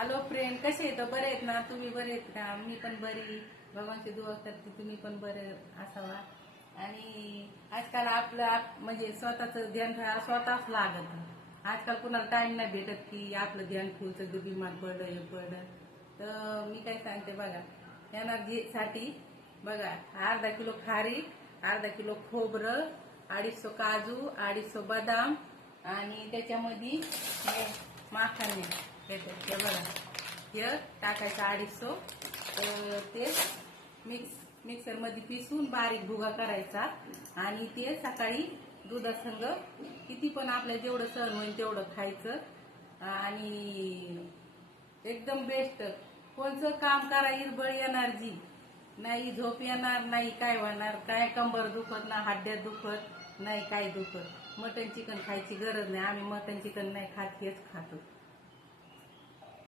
Hello friend, कसे आहेत? बरे आहेत ना? तुम्ही बरे आहेत का? मी पण बरी. भगवानची दुआ करते तुम्ही पण बरे असावा. आणि आजकाल म्हणजे स्वतःच ध्यान ठेवायला स्वतःच लागत. आजकाल कुणाला टाइम नाही भेटत की आपलं ध्यान ठेवचं, बिमार पडलं हे पडलं. तर मी काय सांगते बघा, एनर्जीसाठी बघा, अर्धा किलो खारीक, अर्धा किलो खोबरं, 250 काजू, 250 बदाम आणि त्याच्यामध्ये माखाने हे बघा, हे टाकायचं 250. ते मिक्सरमध्ये पिसून बारीक भुगा करायचा आणि ते सकाळी दुधासंग किती पण आपल्याला जेवढं सहन होईल तेवढं खायचं. आणि एकदम बेस्ट. कोणचं काम करा, हिरबळ एनर्जी नाही, झोप येणार नाही, काय होणार, काय कंबर दुखत ना, हड्ड्यात दुखत नाही, काय दुखत. मटन चिकन खायची गरज नाही. आम्ही मटन चिकन नाही खात, हेच खातो.